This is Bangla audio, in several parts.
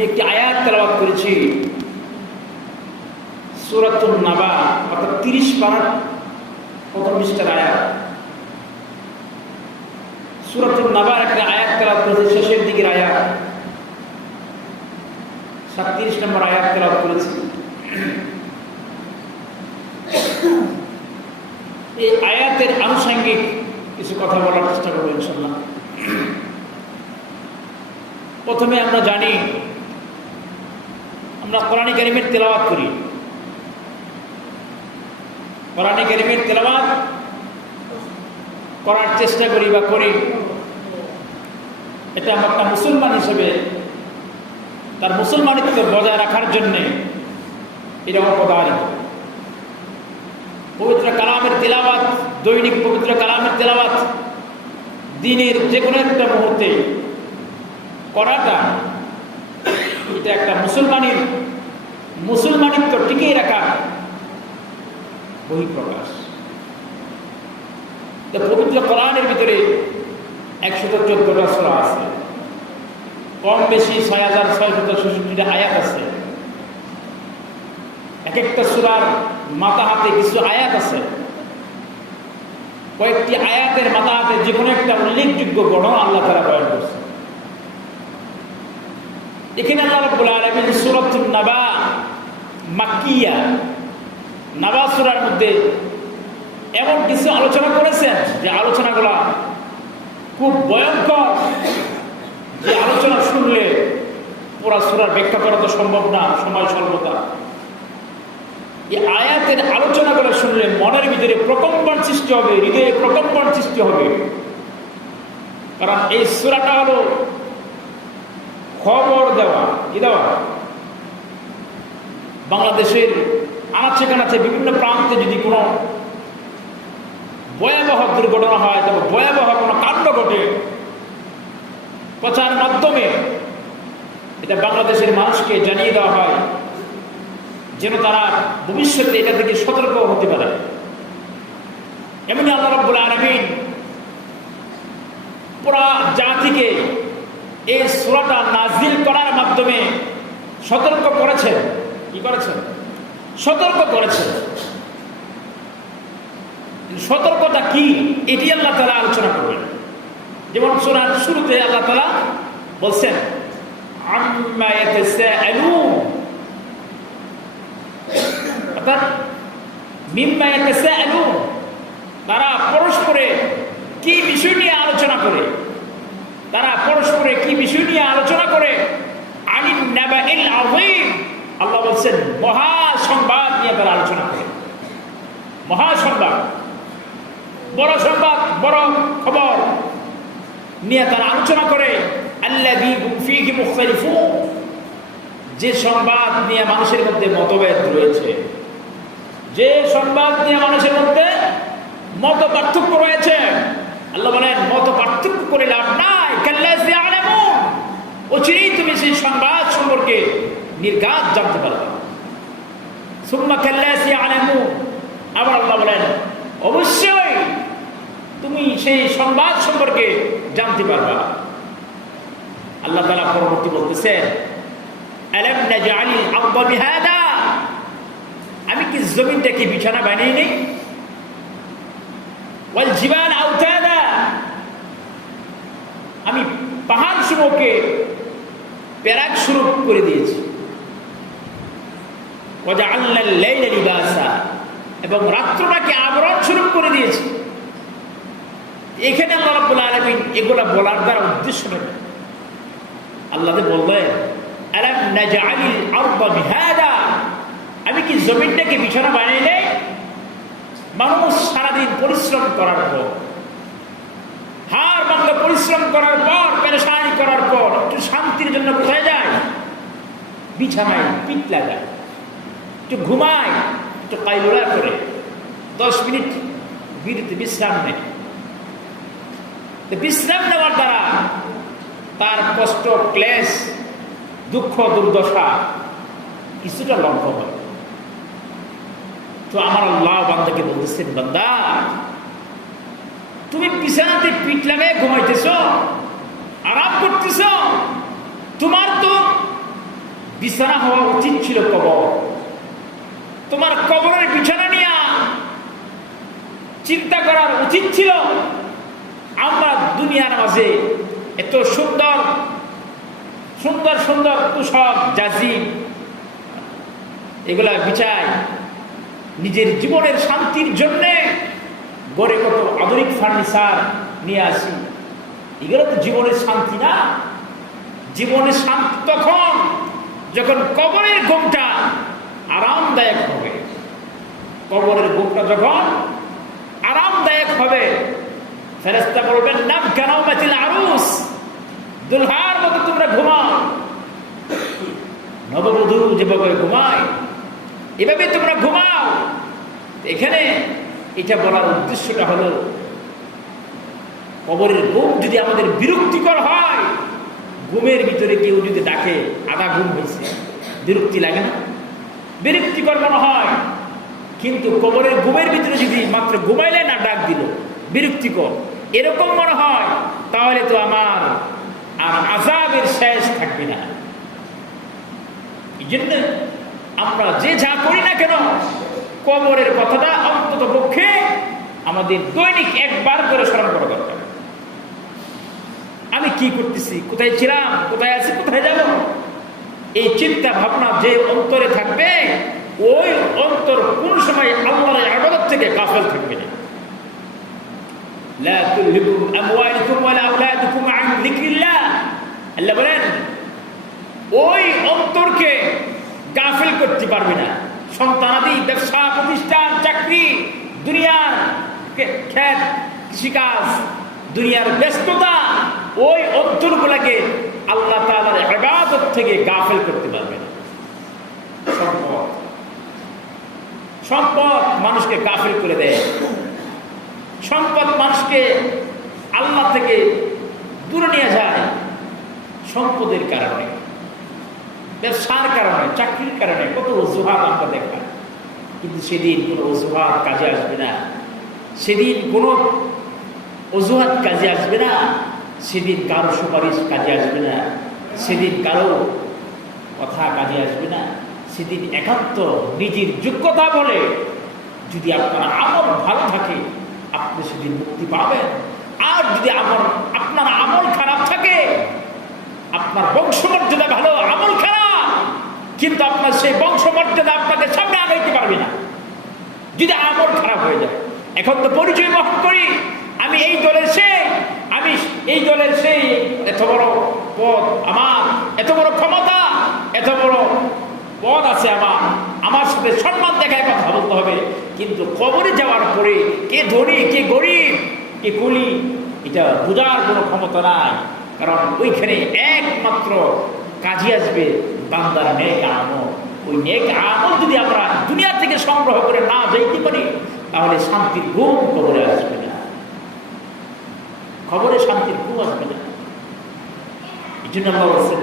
আমি একটি আয়াত তেলাওয়াত করেছি সূরাতুন নাবা, অর্থাৎ 30 পারার প্রথম পৃষ্ঠার আয়াত। সূরাতুন নাবার একটা আয়াত তেলাওয়াত করেছি, শেষের দিকের আয়াত 37 নম্বর আয়াত তেলাওয়াত করেছি। এই আয়াতের আনুষঙ্গিক কিছু কথা বলার চেষ্টা করবো ইনশাআল্লাহ। প্রথমে আমরা জানি, আমরা কোরআনে কারীমের তেলাওয়াত করি। কোরআনে কারীমের তেলাওয়াত করার চেষ্টা করি বা করি, এটা একটা মুসলমান হিসেবে তার মুসলমানিত্ব বজায় রাখার জন্যে এটা অপদারিত। পবিত্র কালামের তেলাওয়াত, দৈনিক পবিত্র কালামের তেলাওয়াত দিনের যে কোনো একটা মুহূর্তে করাটা, এটা একটা মুসলমানিত্ব টিকিয়ে রাখা বহিঃপ্রকাশ। পবিত্র কোরআনের ভিতরে 114টা সূরা আছে, কম বেশি 6666টা আয়াত আছে। এক একটা সূরার মাথা হাতে কিছু আয়াত আছে। কয়েকটি আয়াতের মাথা হাতে যে কোনো একটা উল্লেখযোগ্য ঘটনা আল্লাহ তাআলা বয়ান করছে। এখানে আল্লাহ রাব্বুল আলামিন সূরাতুন নাবা মাক্কিয়া, নাবা সূরার মধ্যে এমন কিছু আলোচনা করেছেন যে আলোচনাগুলা খুব ভয়ঙ্কর, যে আলোচনা শুনলে পুরা সূরার ব্যাখ্যা করা তো সম্ভব না, সময় স্বল্পতা। এই আয়াতের আলোচনাগুলো শুনলে মনের ভিতরে প্রকম্পন সৃষ্টি হবে, হৃদয়ে প্রকম্পন সৃষ্টি হবে। কারণ এই সূরাটা হলো খবর দেওয়া, কি দেওয়া? বাংলাদেশের আনাচে কানাচে বিভিন্ন প্রান্তে যদি কোনো ভয়াবহ দুর্ঘটনা হয়, তবে ভয়াবহ কোনো কাণ্ড ঘটে, প্রচার মাধ্যমে এটা বাংলাদেশের মানুষকে জানিয়ে দেওয়া হয়, যেন তারা ভবিষ্যতে এটা থেকে সতর্ক হতে পারে। এমনি আল্লাহ রাব্বুল আলামিন পুরা জাতিকে এই সূরাটা নাজিল করার মাধ্যমে সতর্ক করেছেন। কি করেছেন? সতর্ক করেছেন। সতর্কতা কি, এটি আল্লাহ তাআলা আলোচনা করবেন। যেমন সূরার শুরুতে আল্লাহ তাআলা বলছেন আম্মা ইয়াতাসাআলুন, অর্থাৎ মিম্মা ইয়াতাসাআলুন, তারা পরস্পরে কি বিষয় নিয়ে আলোচনা করে, তারা পরস্পরে কি বিষয় নিয়ে আলোচনা করে। আনিন নাবাইল আযীম, আল্লাহ বলছেন মহা সংবাদ নিয়ে তারা আলোচনা করে। মহা সংবাদ, বড় সংবাদ, বড় খবর নিয়ে তারা আলোচনা করে। আল্লাযী হুম ফীহি মুখতালিফুন, যে সংবাদ নিয়ে মানুষের মধ্যে মতভেদ রয়েছে, যে সংবাদ নিয়ে মানুষের মধ্যে মত পার্থক্য রয়েছে। আল্লাহ বলেন মত পার্থক্য করে লাভ নাই। কাল্লা সায়ালামুন, অচিরেই তুমি সেই সংবাদ সম্পর্কে নির্ঘাত জানতে পারবে। সুম্মা কাল্লা সায়ালামুন, আবার আল্লাহ বলেন অবশ্যই তুমি সেই সংবাদ সম্পর্কে জানতে পারবা। আল্লাহ তাআলা পরবর্তী বলতেছেন আলাম নাজআলিল আরদা বিহাদা, আমি কি জমিনটাকে বিছানা বানিয়ে নেই? ওয়াল জিবাল আওতাদা, আমি পাহাড় সমূহকে প্যারাক স্বরূপ করে দিয়েছি। ওয়াজআলনাল লাইলা লিবাসা, এবং রাত্রটাকে আবরণ স্বরূপ করে দিয়েছি। এখানে আল্লাহ রাব্বুল আলামিন এগুলা বলার দ্বারা উদ্দেশ্য নেই। আল্লাহ বললেন আলাম নাজআলিল আরদা বিহাদা, আমি কি জমিনটাকে বিছানা বানিয়ে নেই? মানুষ সারাদিন পরিশ্রম করার পর, হাড় ভাঙা পরিশ্রম করার পর, পেরেশানি করার পর একটু শান্তির জন্য কোথায় যায়? বিছানায় পিঠ লাগায়, একটু ঘুমায়, একটু কাইলুলা করে 10 মিনিট বিরতি বিশ্রাম নেয়। বিশ্রাম নেওয়ার দ্বারা তার কষ্ট, ক্লেশ, দুঃখ, দুর্দশা কিছুটা লঙ্ঘন হয়। তো আমার আল্লাহ বান্দাকে বলতেছেন, বান্দা তুমি বিছানাতে পিঠ লাগায় ঘুমাইতেছ, আরাম করতেছ, তোমার তো বিছানা হওয়া উচিত ছিল কবর। তোমার কবরের বিছানা নিয়ে চিন্তা করার উচিত ছিল আমরা দুনিয়ার মাঝে এত সুন্দর সুন্দর সুন্দর তুষক জাজিম এগুলা বিছাই নিজের জীবনের শান্তির জন্য গড়ে কত আধুনিক ফার্নিচার নিয়ে আসি। এগুলো তো জীবনের শান্তি না। জীবনের শান্তি তখন যখন কবরের ঘুমটা আরামদায়ক হবে। কবরের ঘুমটা যখন আরামদায়ক হবে, ফেরেশতা বলবেন নাম কানামাতিল আরুস, দুলহার মতো তোমরা ঘুমাও। নববধূ যেভাবে ঘুমায় এভাবে তোমরা ঘুমাও। এখানে এটা বলার উদ্দেশ্যটা হলো কবরের ঘুম যদি আমাদের বিরক্তিকর হয়, ঘুমের ভিতরে কেউ যদি ডাকে আধা ঘুম হয়েছে, বিরক্তি লাগে না? বিরক্তিকর মনে হয়। কিন্তু কবরের ঘুমের ভিতরে যদি মাত্র ঘুমাইলে না ডাক দিল বিরক্তিকর এরকম মনে হয়, তাহলে তো আমার আর আযাবের শেষ থাকবে না। এই জন্য আমরা যে যা করি না কেন কবরের কথাটা অন্তত পক্ষে আমাদের দৈনিক একবার করে স্মরণ করা দরকার। আমি কি করতেছি, কোথায় ছিলাম, কোথায় আছি, কোথায় যাব, এই চিন্তা ভাবনা যে অন্তরে থাকবে ওই অন্তর কোন সময় আল্লাহর ইবাদত থেকে গাফিল থাকবে না। লা তুলহিকুম আমওয়ালুকুম ওয়ালা আওলাদুকুম আন যিকরিল্লাহ, আল্লাহ বলেন ওই অন্তরকে গাফিল করতে পারবে না। সন্তানাদি, ব্যবসা প্রতিষ্ঠান, চাকরি, দুনিয়ার খেত, কৃষিকাজ, দুনিয়ার ব্যস্ততা ওই অন্তরগুলোকে আল্লাহ তাআলার ইবাদত থেকে গাফিল করতে পারবে না। সম্পদ মানুষকে গাফিল করে দেয়। সম্পদ মানুষকে আল্লাহ থেকে দূরে নিয়ে যায় সম্পদের কারণে, ব্যবসার কারণে, চাকরির কারণে। কত অজুহাত আমরা দেখাই, কিন্তু সেদিন কোনো অজুহাত কাজে আসবে না। সেদিন কোনো অজুহাত কাজে আসবে না। সেদিন কারো সুপারিশ কাজে আসবে না। সেদিন কারো কথা কাজে আসবে না। সেদিন একান্ত নিজের যোগ্যতা বলে যদি আপনার আমল ভালো থাকে আপনি সেদিন মুক্তি পাবেন। আর যদি আপনার আমল খারাপ থাকে, আপনার বংশমর্যাদা ভালো, আমল খারাপ, কিন্তু আপনার সেই বংশমর্যাদা আপনাকে সামনে আগাইতে পারবে না যদি আমল খারাপ হয়ে যায়। এখন তো পরিচয় বহন করি আমি এই দলের সেই, আমি এই দলের সেই, এত বড় পদ আমার, এত বড় ক্ষমতা, এত বড় পদ আছে আমার সাথে সম্মান দেখায় কথা বলতে হবে। কিন্তু কবরে যাওয়ার পরে কে ধনী, কে গরিব, কে কুলি, এটা বোঝার কোনো ক্ষমতা নাই। কারণ ওইখানে একমাত্র কাজে আসবে বান্দার নেক আমল। ওই নেক আমল যদি আমরা দুনিয়া থেকে সংগ্রহ করে না যাইতে পারি তাহলে শান্তির ঘুম কবরে আসবে না। খবরে শান্তির ঘুম আসবে না। এই জন্য আল্লাহ বলছেন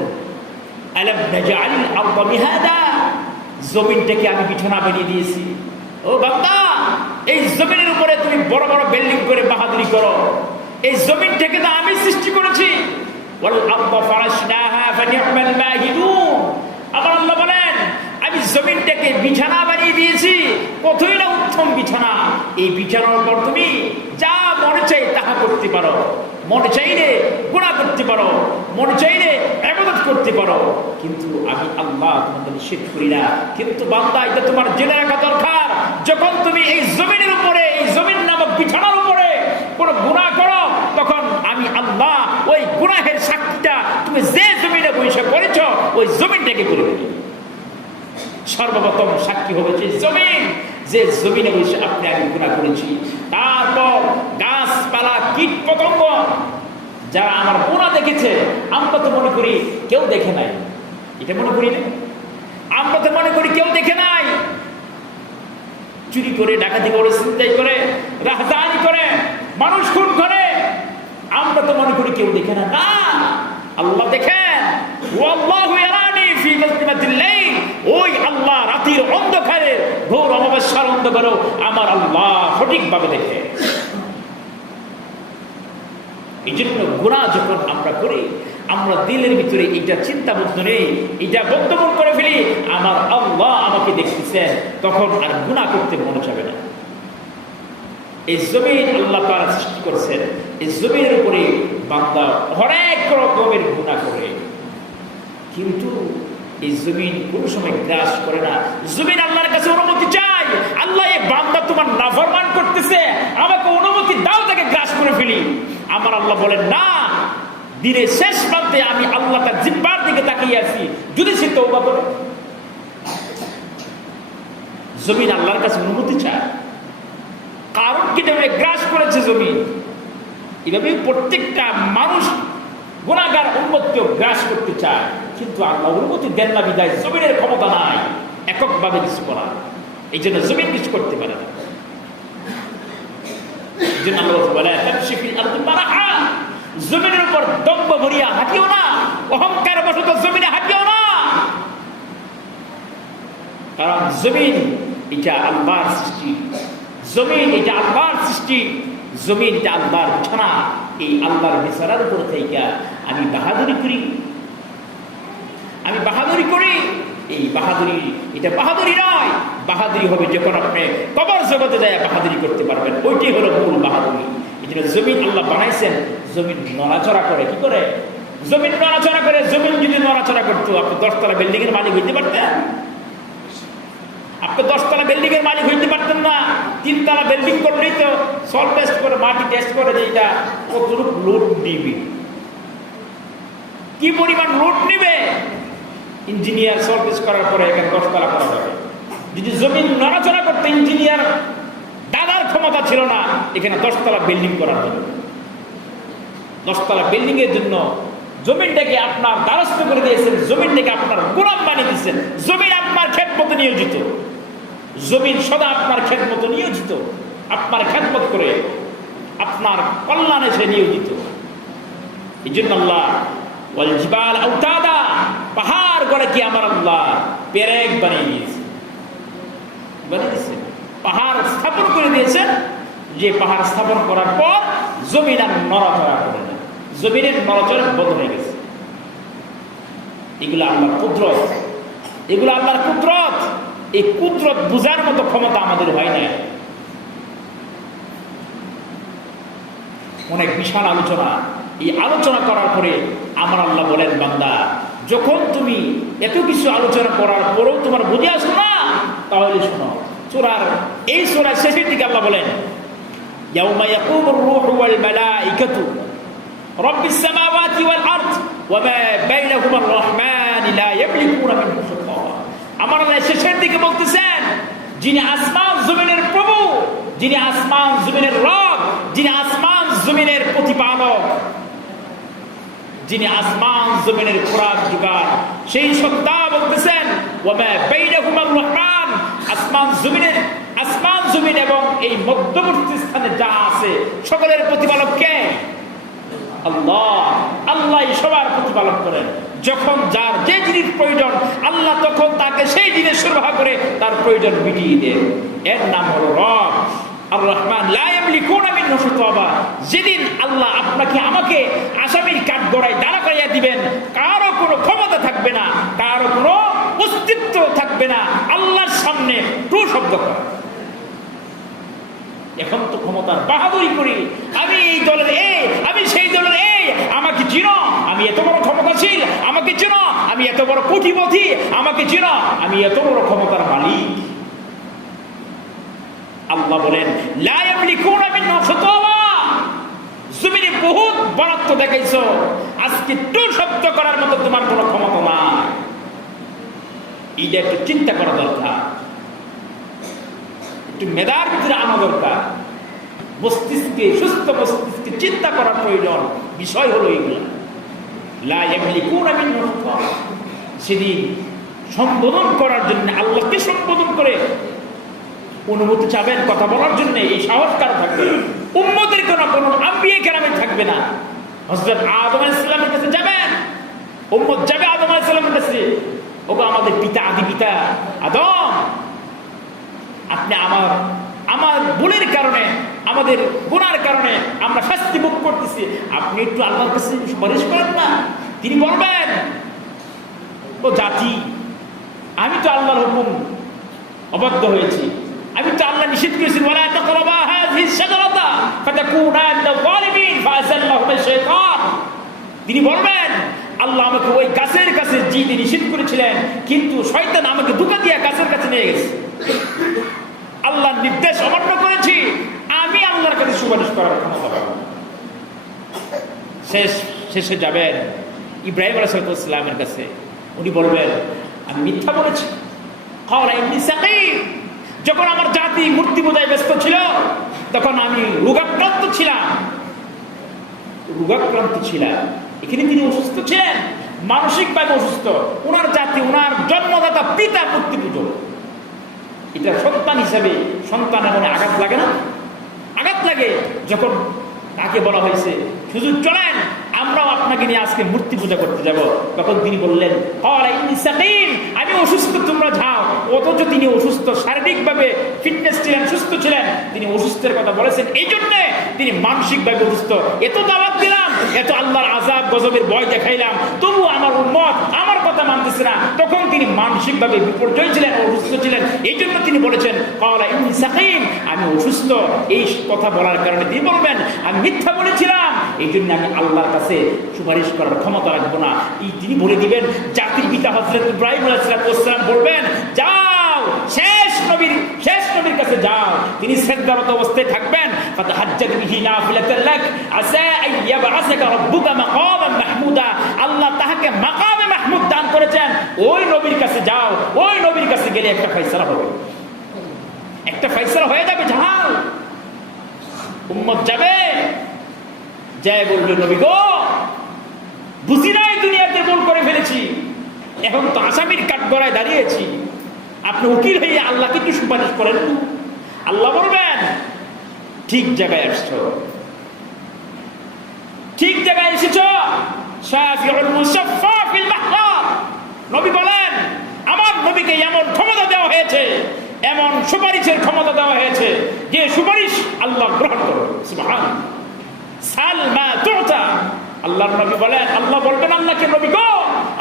আলাম নাজআলিল আরদা মিহাদা, জমিনটাকে আমি বিছানা বানিয়ে দিয়েছি। ও বান্দা, এই জমিনের উপরে তুমি বড় বড় বিল্ডিং করে বাহাদুরি করো। এই জমিনটাকে তো আমি সৃষ্টি করেছি। ওয়াল আরদা ফারাশনাহা ফানি'মাল মাহিদুন, আমার আল্লাহ বলেন আমি জমিনটাকে বিছানা বানিয়ে দিয়েছি। কতই না উত্তম বিছানা। এই বিছানার উপর তুমি যা মনে চাই তাহা করতে পারো। মনে চাইলে গুনাহ করতে পারো, মনে চাইলে ইবাদত করতে পারো, কিন্তু আমি আল্লাহ তোমাকে নিষেধ করি না। কিন্তু বান্দা, এটা তোমার জেনে রাখা দরকার, যখন তুমি এই জমিনের উপরে, এই জমিন নামক বিছানার উপরে কোনো গুনাহ করো, তখন আমি আল্লাহ ওই গুনাহের সাক্ষীটা তুমি যে জমিনে বসে করেছ ওই জমিনটাকে করে দেবে। সর্বপ্রথম সাক্ষী হবে সেই জমিন, যে জমিনে বসে আপনি আমি গুনাহ করেছি। তারপর গাছপালা, কীট পতঙ্গ, যারা আমার গুনাহ দেখেছে, আমরা তো মনে করি কেউ দেখে নাই, এটা মনে করি না। আমরা তো মনে করি কেউ দেখে নাই। চুরি করে, ডাকাতি করে, ছিনতাই করে, রাহাজানি করে, মানুষ খুন করে, আমরা তো মনে করি কেউ দেখে না। না, আল্লাহ দেখেন। ওয়াল্লাহু ইয়ারানি ফি মাজলিমাতিল লাইল, ওই আল্লাহ রাতের অন্ধকারে, ঘোর অমাবস্যার অন্ধকারে আমার আল্লাহ সঠিকভাবে দেখে। এই জন্য গুনাহ যখন আমরা করি, আমরা দিলের ভিতরে এটা চিন্তা বুদ্ধ নেই, এটা বদ্ধমূল করে আমার আল্লাহ আমাকে দেখতেছেন, তখন আর গুনাহ করতে মনে যাবে না। এই জমিন আল্লাহ তাআলা সৃষ্টি করেছেন, এই জমিনের উপরে বান্দা হরেক রকমের গুনাহ করে, কিন্তু এই জমিন কোন সময় গ্রাস করে না। জমিন আল্লাহর কাছে অনুমতি চায়, আল্লাহ এই বান্দা তোমার নাফরমান করতেছে, আমাকে অনুমতি দাও তাকে গ্রাস করে ফেলি। আমার আল্লাহ বলেন না, দিনের শেষ প্রান্তে আমি আল্লাহ তার জিহ্বার দিকে তাকিয়ে আছি, যদি সে তওবা করে। জমিন আল্লাহর কাছে অনুমতি চায়, কারণ কি গ্রাস করেছে জমিন। এভাবে প্রত্যেকটা মানুষ গুনাহগার উম্মতকেও গ্রাস করতে চায়, কিন্তু আল্লাহ অনুমতি দেন না বিদায় জমিনের ক্ষমতা নাই এককভাবে কিছু করা, এই জন্য জমিন কিছু করতে পারে না। এই জন্য আল্লাহ বলে জমিনের উপর দম্ভ ভরিয়া হাঁটিও না, অহংকার বশত জমিনে হাঁটিও না, কারণ জমিন এটা আল্লাহর সৃষ্টি, জমিন এটা আল্লাহর সৃষ্টি, জমিন এটা আল্লাহর বিছানা। এই আল্লাহর বিছানার উপর থেকে আমি বাহাদুরি করি, আমি বাহাদুরি করি। এই বাহাদুরি, এটা বাহাদুরি নয়, বাহাদুরি হবে যখন আপনি কবর জগতে যায় বাহাদুরি করতে পারবেন, ওইটাই হলো মূল বাহাদুরি। এই জন্য জমিন আল্লাহ বানাইছেন, জমিন নড়াচড়া করে। কি করে? জমিন নড়াচড়া করে। জমিন যদি নড়াচড়া করতো, আপনি 10 তলা বিল্ডিং এর মালিক হইতে পারতেন? আপনি 10 তলা বিল্ডিং এর মালিক হইতে পারতেন না। 3 তলা বিল্ডিং করলেই তো সল টেস্ট করে, মাটি টেস্ট করে যে এটা কতটুকু লোড নিবে, কি পরিমাণ লোড নিবে, ইঞ্জিনিয়ার সল টেস্ট করার পরে এখানে 10 তলা করা যাবে। যদি জমিন নড়াচড়া করতে ইঞ্জিনিয়ার দাদার ক্ষমতা ছিল না এখানে 10 তলা বিল্ডিং করার জন্য। 10 তলা বিল্ডিং এর জন্য জমিনটাকে আপনার দ্বারস্থ করে দিয়েছেন, জমিনটাকে আপনার গোলাম বানিয়ে দিয়েছেন। জমিন আপনার খেদমতে নিয়োজিত, জমিন সদা আপনার খেদমতে নিয়োজিত, আপনার খেদমত করে আপনার কল্যাণে সে নিয়োজিত। এই জন্য আল্লাহ ওয়াল জিবাল আওতাদা, পাহাড় গড়ে কি আমার আল্লাহ পেরেক বানিয়ে দিয়েছে, বানিয়ে দিয়েছে, পাহাড় স্থাপন করে দিয়েছেন, যে পাহাড় স্থাপন করার পর জমিন আর নড়াচড়া করে না, জমিনের নড়াচড়া বন্ধ হয়ে গেছে। এগুলো আল্লাহর কুদরত, এগুলো আল্লাহর কুদরত। এই কুদরত বুঝার মতো ক্ষমতা আমাদের হয় না। অনেক বিশাল আলোচনা, এই আলোচনা করার পরে আমার আল্লাহ বলেন, বান্দা যখন তুমি এত কিছু আলোচনা করার পরেও তোমার বুঝে আসো না, তাহলে শোনো সূরার এই সূরার শেষের দিকে আল্লাহ বলেন, ইয়াউমা ইয়াকুমুর রূহু ওয়াল মালাইকাতু রাব্বিস সামাওয়াতি ওয়াল আরদ ওয়া মা বাইনাহুমার রাহমান লা ইয়ামলিকুনা মিনহু শিতাওয়া। আমার আল্লাহ শেষের দিকে বলতেছেন, যিনি আসমান জমিনের প্রভু, যিনি আসমান জমিনের রব, যিনি আসমান জমিনের প্রতিপালক, যিনি আসমান জমিনের খোরাক যোগান, সেই সত্তা বলতেছেন ওয়া মা বাইনাহুমার রাহমান, আসমান জমিন এবং এই মধ্যবর্তী স্থানে যা আছে সকলের প্রতিপালক কে? আল্লাহ। আল্লাহ সবার প্রতিপালন করেন। যখন যার যে জিনিস প্রয়োজন আল্লাহ তখন তাকে সেই জিনিস সরবরাহ করে তার প্রয়োজন মিটিয়ে দেন। এর নাম হলো রব আর রহমান। লা ইয়ামলিকুনা মিনহু শিতাওয়া। যেদিন আল্লাহ আপনাকে আমাকে আসামির কাঠগড়ায় দাঁড়া করাইয়া দিবেন, কারো কোনো ক্ষমতা থাকবে না, কারো কোনো অস্তিত্ব থাকবে না আল্লাহর সামনে টু শব্দ করা। এখন তো ক্ষমতার বাহাদুরি করি, আমি এই দলের এ, আমি সেই দলের এ, আমাকে চিনো, আমি এত বড় ক্ষমতাশীল, আমাকে চিনো, আমি এত বড় কোটিপতি, আমাকে চিনো, আমি এত বড় ক্ষমতার মালিক। আল্লাহ বলেন লা ইয়ামলিকুনা মিনহু শিতাওয়া। জমিনে বহুত বরাদ্দ দেখাইছো, আজকে টু শব্দ করার মতো তোমার কোনো ক্ষমতা নাই। এটা একটু চিন্তা করা দরকার, একটু মেধার ভিতরে আনা দরকার, মস্তিষ্কে, সুস্থ মস্তিষ্কে চিন্তা করার প্রয়োজন। বিষয় হলো এইগুলা। লা ইয়ামলিকুনা মিনহু শিতাওয়া। সেদিন সম্বোধন করার জন্য আল্লাহকে সম্বোধন করে অনুমতি চাবেন কথা বলার জন্য, এই সাহস কারো থাকবে না। উম্মতের কোনো আম্বিয়া কেরামের থাকবে না। হযরত আদম আলাইহিস সালামের কাছে যাবেন, উম্মত যাবে আদম আলাইহিস সালামের কাছে, ওগো আমাদের পিতা, আদি পিতা আদম, আপনি আমার ভুলের কারণে, আমাদের গুনার কারণে আমরা শাস্তি ভোগ করতেছি, আপনি একটু আল্লাহর কাছে সুপারিশ করেন না। তিনি বলবেন, ও জাতি, আমি তো আল্লাহর হুকুম অবাধ্য হয়েছি, আমি তো আল্লাহ নিষেধ করেছি ওয়ালা তাকরাবা হাযিহি শাজারাতা ফাতাকুনা মিনাল যালিমিন ফাআযাল্লাহুমা শাইতান। তিনি বলবেন আল্লাহ আমাকে ওই গাছের কাছে যেতে নিষেধ করেছিলেন, কিন্তু শয়তান আমাকে ধোঁকা দিয়ে গাছের কাছে নিয়ে গেছে। আল্লাহর নির্দেশ অমান্য করেছি, আমি আল্লাহর কাছে সুপারিশ করার ক্ষমতা পাবো। শেষে যাবেন ইব্রাহিম আলাইহিস সালামের কাছে, উনি বলবেন আমি মিথ্যা বলেছি। ক্বালা ইন্নী সাকীম, যখন আমার জাতি মূর্তি পূজায় ব্যস্ত ছিল তখন আমি রোগাক্রান্ত ছিলাম। এখানে তিনি অসুস্থ ছিলেন, মানসিকভাবে অসুস্থ। ওনার জাতি, ওনার জন্মদাতা পিতা মূর্তি পুজো। এটা সন্তান হিসেবে সন্তানের মনে আঘাত লাগে না? আঘাত লাগে যখন তাকে বলা হয়েছে হুজুর চলেন আমরাও আপনাকে নিয়ে আজকে মূর্তি পূজা করতে যাব। তখন তিনি বললেন আমি অসুস্থ, তোমরা যাও। অথচ তিনি অসুস্থ, শারীরিকভাবে ফিটনেস ছিলেন, সুস্থ ছিলেন। তিনি অসুস্থের কথা বলেছেন, এই জন্যে তিনি মানসিকভাবে অসুস্থ। এত দাওয়াত দিলাম, এত আল্লাহর আযাব গজবের ভয় দেখাইলাম, তবু আমার উম্মত আমার কথা মানতেছে না। তখন তিনি মানসিকভাবে বিপর্যয় ছিলেন, অসুস্থ ছিলেন। এই জন্য তিনি বলেছেন আমি অসুস্থ। এই কথা বলার কারণে তিনি বলবেন আমি মিথ্যা বলেছিলাম, এই জন্য আমি আল্লাহর কাছে সুপারিশ করার ক্ষমতা রাখবো না। এই তিনি বলে দিবেন। জাতির পিতা হযরত ইব্রাহিম আলাইহিস সালাম বলবেন যাও শেষ নবীর কাছে যাও। তিনি সিজদারত অবস্থায় থাকবেন। ফাতাহাজ্জাদ বিহি নাফিলাতান লাক আসা আইয়াবআসাকা রাব্বুকা মাকামান মাহমুদা। আল্লাহ তাহাকে মাকামে মাহমুদ দান করেছেন। ওই নবীর কাছে যাও, ওই নবীর কাছে গেলে একটা ফয়সালা হবে, একটা ফয়সালা হয়ে যাবে। যাও, উম্মত যাবে, যায় বলবে নবী গো বুঝি নাই দুনিয়াতে ভুল করে ফেলেছি, এখন তো আসামির কাঠগড়ায় দাঁড়িয়েছি, আপনি উকিল হয়ে আল্লাহকে কি সুপারিশ করেন? আল্লাহ বলবেন ঠিক জায়গায় আসছো, ঠিক জায়গায় এসেছ। শাফিউল মুশাফফা ফিল মাহশার, নবী বলেন আমার নবীকে এমন ক্ষমতা দেওয়া হয়েছে, এমন সুপারিশের ক্ষমতা দেওয়া হয়েছে যে সুপারিশ আল্লাহ গ্রহণ করবে। সুবহানাল্লাহ। সালমা তুতা, আল্লাহর নবী বলেন, আল্লাহ বলবেন আল্লাহকে নবী গো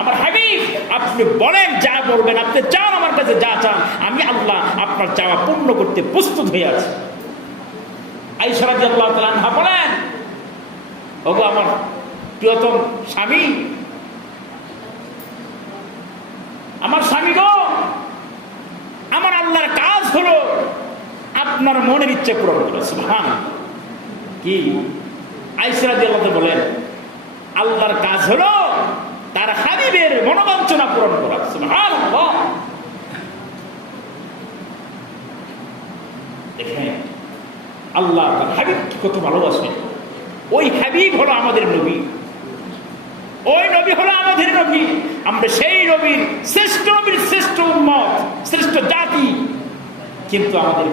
আমার হাবিব আপনি বলেন যা বলবেন, আপনি চান আমার কাছে যা চান, আমি আল্লাহ আপনার চাওয়া পূর্ণ করতে প্রস্তুত হয়ে আছি। আয়েশা রাদিয়াল্লাহু তাআলা আনহা বলেন ওগো আমার প্রিয়তম স্বামী, আমার স্বামী গো আমার আল্লাহর কাজ হলো আপনার মনের ইচ্ছে পূরণ করা। সুবহানাল্লাহ। কি আয়েশা রাদিয়াল্লাহু তাআলা বলেন আল্লাহর কাজ হলো তার হাবিবের মনোবাঞ্ছনা পূরণ করা। সুবহানাল্লাহ। দেখেন আল্লাহ তার হাবিবকে কত ভালোবাসেন। ওই হাবিব হলো আমাদের নবী, ওই নবী হলো আমাদের নবী। আমরা সেই নবীর শ্রেষ্ঠ উম্মত, শ্রেষ্ঠ জাতি। কিন্তু আমাদের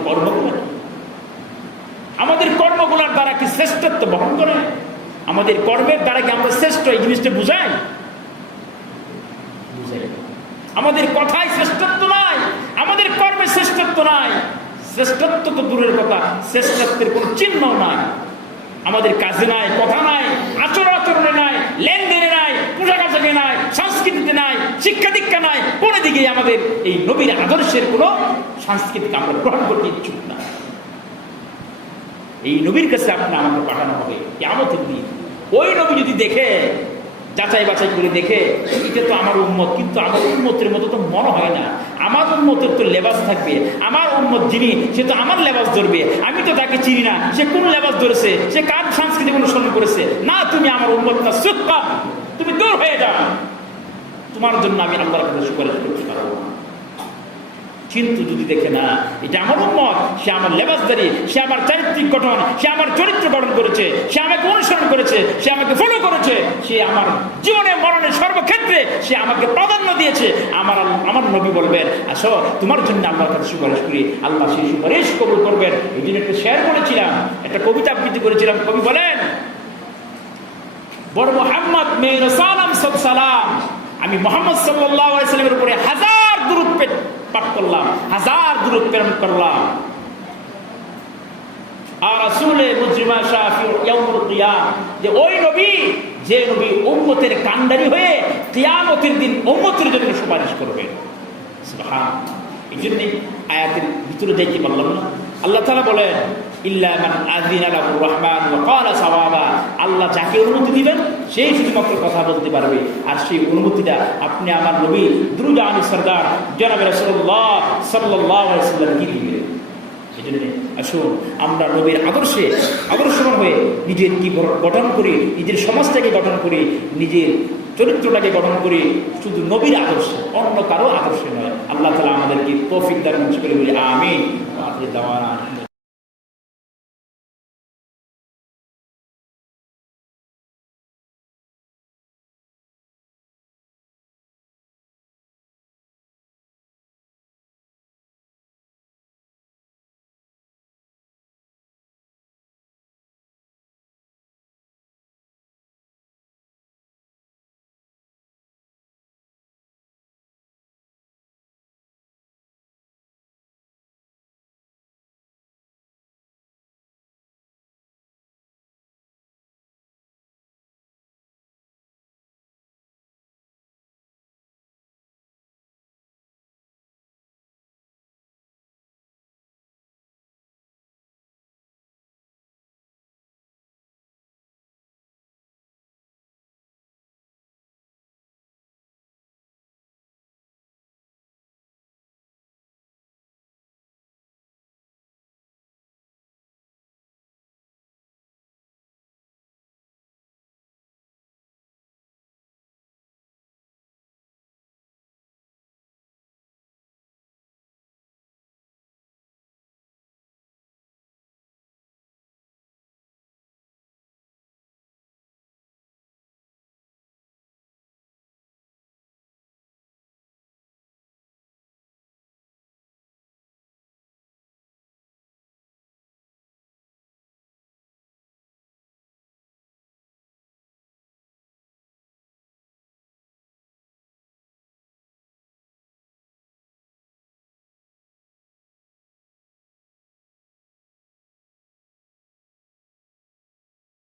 কর্মগুলোর দ্বারা কি শ্রেষ্ঠত্ব বহন করে? আমাদের কর্মের দ্বারা কি আমরা শ্রেষ্ঠ এই জিনিসটা বুঝাই? আমাদের কথায় শ্রেষ্ঠত্ব নাই, আমাদের কর্মে শ্রেষ্ঠত্ব নাই। শ্রেষ্ঠত্ব তো দূরের কথা, শ্রেষ্ঠত্বের কোন চিহ্ন নাই। আমাদের কাজে নাই, কথা নাই, আচরণে নাই, লেনদেনে নাই, পোশাক আশাকে নাই, সংস্কৃতিতে নাই, শিক্ষা দীক্ষা নাই। কোন দিকে আমাদের এই নবীর আদর্শের কোন সংস্কৃতিকে আমরা গ্রহণ করতে ইচ্ছুক না। এই নবীর কাছে আপনি আমাকে পাঠানো হবে কিয়ামতের দিন। ওই নবী যদি দেখে, যাচাই বাছাই করে দেখে এটা তো আমার উম্মত, কিন্তু আমার উম্মতের মতো তো মনে হয় না। আমার উম্মতের তো লেবাস থাকবে, আমার উম্মত যিনি সে তো আমার লেবাস ধরবে, আমি তো তাকে চিনি না সে কোন লেবাস ধরেছে, সে কার সাংস্কৃতিক অনুসরণ করেছে। না, তুমি আমার উম্মত না, সুক্কা তুমি দূর হয়ে যাও, তোমার জন্য আমি আল্লাহর কাছে সুপারিশ করতে পারবো না। কিন্তু যদি দেখে না এটা আমার উম্মত, সে আমার লেবাসদারি, সে আমার চারিত্রিক গঠন, সে আমার চরিত্র গঠন করেছে, সে আমাকে অনুসরণ করেছে, সে আমাকে ফলো করেছে, সে আমার জীবনে মরণে সর্বক্ষেত্রে সে আমাকে প্রাধান্য দিয়েছে, আমার নবী বলবেন আসো তোমার জন্য আল্লাহর কাছে সুপারিশ করি, আল্লাহ সেই সুপারিশ কবুল করবেন। এই জন্য একটা শেয়ার করেছিলাম, একটা কবিতা আবৃত্তি করেছিলাম। কবি বলেন বড় মুহাম্মদ মে রাসালাম সব সালাম, আমি মুহাম্মদ সাল্লাল্লাহু আলাইহি সাল্লামের উপরে হাজার দুরূদ পাঠ করলাম, হাজার দুরূদ প্রেরণ করলাম। আর রাসূলে মুজরিমা শাফি ইয়াউমুল কিয়াম, যে ওই নবী যে নবী উম্মতের কান্ডারি হয়ে কিয়ামতের দিন উম্মতের জন্য সুপারিশ করবে। সুবহানাল্লাহ। এই জন্যে আয়াতের ভিতরে যাইতে পারলাম না। আল্লাহ তাআলা বলেন ইল্লা মান আযিনা লাহুর রহমান ওয়া ক্বালা সাওয়াবা, আল্লাহ যাকে অনুমতি দিবেন সেই শুধুমাত্র কথা বলতে পারবে। আর সেই অনুমতিটা আপনি আমার নবী দুরূদ আলাইহিস সরদার জনাবে রাসূলুল্লাহ সাল্লাল্লাহু আলাইহি ওয়াসাল্লাম কি দিবেন। এই জন্য আসুন আমরা নবীর আদর্শবান হয়ে নিজের কি গঠন করি, নিজের সমাজটাকে গঠন করি, নিজের চরিত্রটাকে গঠন করি শুধু নবীর আদর্শে, অন্য কারো আদর্শে নয়। আল্লাহ তাআলা আমাদেরকে তৌফিক দান করে বলি আমিন।